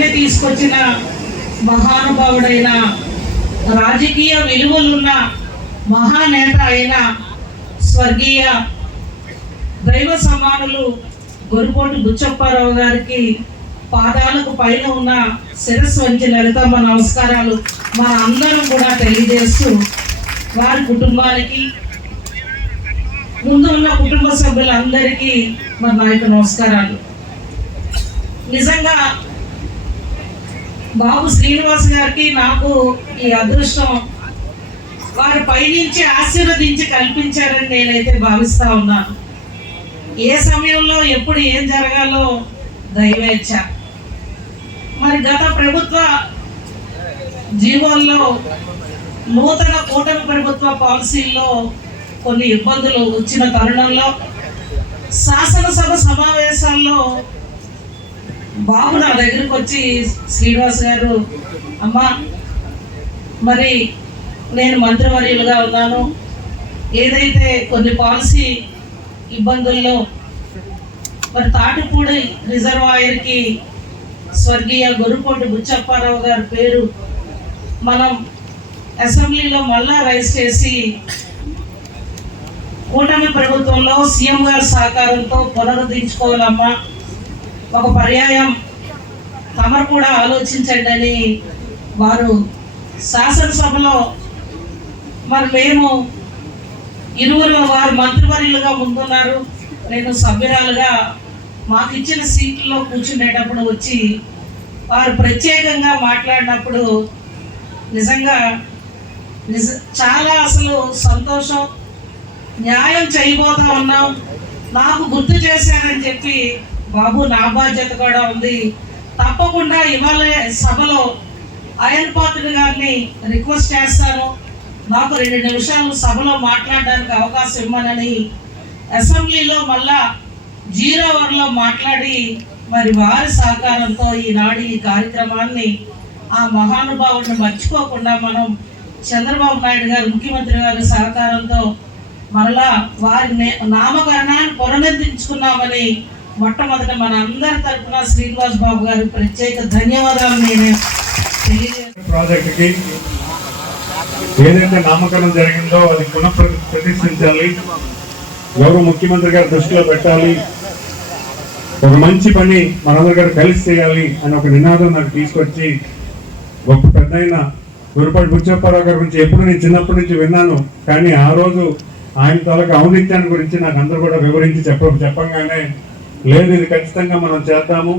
ఇవన్నీ తీసుకొచ్చిన మహానుభావుడైన రాజకీయ విలువలున్న మహానేత అయిన స్వర్గీయ దైవ సమానులు గొరిపోటు బుచ్చప్పారావు గారికి పాదాలకు పైన ఉన్న శిరస్సు వంచి లలితమ్మ నమస్కారాలు మన అందరం కూడా తెలియజేస్తూ వారి కుటుంబానికి ముందు ఉన్న కుటుంబ సభ్యులందరికీ మన నాయకు నమస్కారాలు. నిజంగా బాబు శ్రీనివాస్ గారికి నాకు ఈ అదృష్టం వారు పైనుంచి ఆశీర్వదించి కల్పించారని నేనైతే భావిస్తా ఉన్నాను. ఏ సమయంలో ఎప్పుడు ఏం జరగాలో దైవేచ్ఛ మరి గత ప్రభుత్వ జీవోల్లో నూతన కూటమి ప్రభుత్వ పాలసీల్లో కొన్ని ఇబ్బందులు వచ్చిన తరుణంలో శాసనసభ సమావేశాల్లో బాబు నా దగ్గరకు వచ్చి శ్రీనివాస్ గారు అమ్మా మరి నేను మంత్రివర్యులుగా ఉన్నాను. ఏదైతే కొన్ని పాలసీ ఇబ్బందుల్లో మరి తాటిపూడి రిజర్వాయర్కి స్వర్గీయ గొర్రుకోటి బుచ్చప్పారావు గారి పేరు మనం అసెంబ్లీలో మళ్ళా రైజ్ చేసి కూటమి ప్రభుత్వంలో సీఎం గారి సహకారంతో పునరుద్ధరించుకోవాలమ్మా. ఒక పర్యాయం. తమరు కూడా ఆలోచించండి అని వారు శాసనసభలో మరి మేము ఇరువురు వారు మంత్రివర్యులుగా ముందున్నారు. నేను సభ్యురాలుగా మాకు ఇచ్చిన సీట్లో కూర్చునేటప్పుడు వచ్చి వారు ప్రత్యేకంగా మాట్లాడినప్పుడు నిజంగా నిజ చాలా అసలు సంతోషం. న్యాయం చేయబోతా ఉన్నాం. నాకు గుర్తు చేశారని చెప్పి బాబు నా బాధ్యత కూడా ఉంది. తప్పకుండా ఇవాళ సభలో అయన్ పాత్రుడు గారిని రిక్వెస్ట్ చేస్తాను. నాకు రెండు నిమిషాలు సభలో మాట్లాడడానికి అవకాశం ఇవ్వనని అసెంబ్లీలో మళ్ళా జీరో అవర్లో మాట్లాడి మరి వారి సహకారంతో ఈనాడు ఈ కార్యక్రమాన్ని ఆ మహానుభావుడిని మర్చిపోకుండా మనం చంద్రబాబు నాయుడు గారు ముఖ్యమంత్రి గారి సహకారంతో మరలా వారి నే- నామకరణాన్ని పునరుద్ధరించుకున్నామని మొట్టమొదట మన అందరి తరఫున శ్రీనివాస్ బాబు గారు ప్రత్యేక ధన్యవాదాలు నేను ప్రాజెక్టుకి ఏదైతే నామకరణం జరిగిందో అది పునః ప్రతిష్ఠించాలి గౌరవ ముఖ్యమంత్రి గారి దృష్టిలో పెట్టాలి. ఒక మంచి పని మనందరి గారు కలిసి చేయాలి అని ఒక నినాదం నాకు తీసుకొచ్చి గొప్ప పెద్ద అయిన గురుపాటి బుచ్చప్పారావు గారి గురించి ఎప్పుడు నేను చిన్నప్పటి నుంచి విన్నాను. కానీ ఆ రోజు ఆయన తాలూకు ఔనిత్యాన్ని గురించి నాకు అందరూ కూడా వివరించి చెప్ప చెప్పంగానే లేదు ఇది ఖచ్చితంగా మనం చేద్దాము.